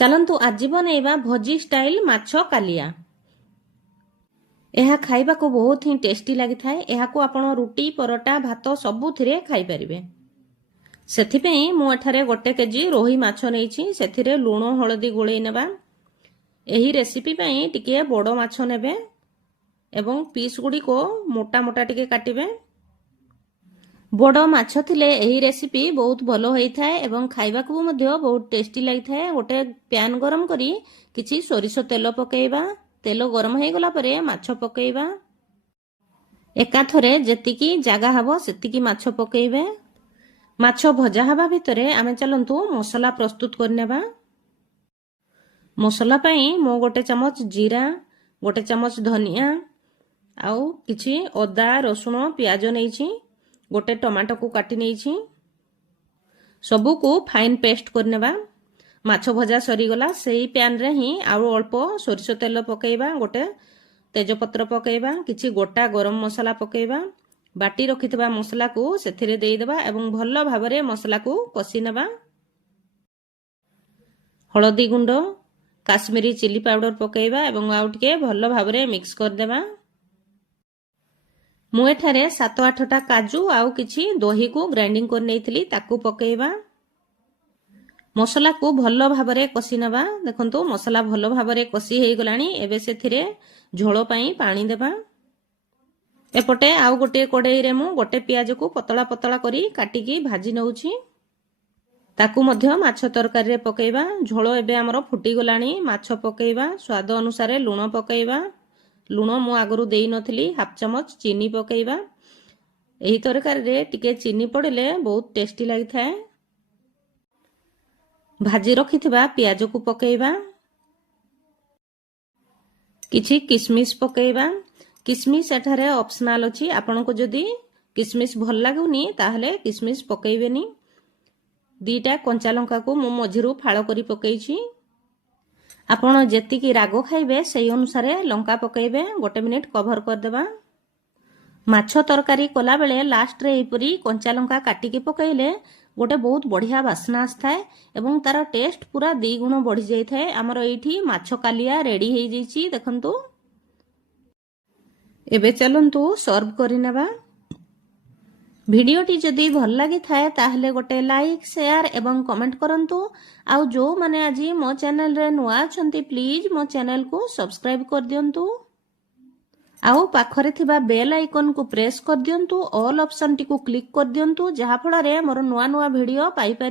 चलतु आज बनैबा भोजी स्टाइल माछ कालिया। यह खाइबा को बहुत ही टेस्टी लगी थाए। यह को आपण रुटी परोटा भात सबुथिरे खाई परिबे। सेथिपई मु एठारे 1 केजी रोही माछ नेइछि। सेथिरे लूण हळदी गोळै नेबा। एही रेसिपी पई टिके बड़ माछ नेबे एवं पीस गुडी को मोटा मोटा टिके काटिबे। बड़ माछ थिले एही रेसिपी बहुत भलो होई थाए एवं खाइबा को मध्य बहुत टेस्टी लागि थाए। गोटे पैन गरम करी किछि सोरिषो तेल पकेइबा। तेल गरम हो गला परे माछ पकेइबा। एकाथरे जेतिकी जागा हबो सेतिकी माछ पकेइबे। माछ भजा हबा भितरे आमे चलंतु मसला प्रस्तुत करनेबा। मसला पई मो 1 चमच जीरा, 1 चमच धनिया आउ किछि अदा रसुण प्याज नेइछि। 1 टमाटो को काटी नेइछि। सबु को फाइन पेस्ट करनेबा। माछ भजा सरी गला सेही पैन रे ही आउ अल्प सोरिषो तेल पकेइबा। 1 तेजपत्र पकेइबा। किछि गोटा गरम मसला पकेइबा। बाटी रखितबा मसला को सेथिरे देई देबा एवं भलो भाबरे मसला को कसी नेबा। हळदी गुंड, काश्मीरी चिली पाउडर पकेइबा एवं आउ टिके भलो भाबरे मिक्स कर देबा। मु एठारे 7-8टा काजू आउ किछि दही को ग्राइंडिंग कर नेइथिली ताकू पकेइबा। मसला को भलो भाबरे कसी नबा। देखंतु मसला भलो भाबरे कसी हेइ गलानी। एबे सेथिरे झोळो पई पानी देबा। एपटे आउ गोटे कड़ाई रे मु 1 प्याज को पतला पतला करी काटिकी भाजी नउछि। ताकू मध्य माछ तरकारी रे पकेइबा। झोळो एबे हमरो फुटी गलानी। माछ पकेइबा। स्वाद अनुसार लूण पकेइबा। लूण मु आगरू देई नथली। 1/2 चमच चीनी पकेइबा। एही तरकारी रे टिके चीनी पड़िले बहुत टेस्टी लागि थाए। भाजी रखिथिबा प्याज को पकेइबा। किछि किशमिश पकेइबा। किशमिश एठारे ऑप्शनल अछि। आपन को जदी किशमिश भल लागुनी ताहले किशमिश पकेइबेनी। 2टा कंचा लंका को मु मझिरु फाळो करी पकेइछि। आपण जेतिकी रागो खाइबे सेही अनुसार लंका पकेइबे। 1 मिनिट कवर कर देबा। माछ तरकारी कोला बेले लास्ट रे एपरी कंचा लंका काटिकी पकेइले गोटे बहुत बढ़िया वासना आस्थाए एवं तार टेस्ट पूरा 2 गुण बढ़ी जाई थाए। हमर एठी माछ कालिया रेडी हेइ जैछि। देखंतु एबे चलंतु सर्व करि नेबा। भिडियोटी जदि भल लागि थाए ताहले गोटे लाइक शेयर एवं कमेंट करंतु। आउ जो माने आजी मो चैनल रे नुआ अछंती प्लीज मो चैनल को सब्सक्राइब कर दियंतु। आउ पाखरे थिबा बेल आइकन को प्रेस कर दियंतु। ऑल ऑप्शन टी को क्लिक कर दियंतु जहा फଳରେ मोर नुआ नुआ वीडियो पाई पारि।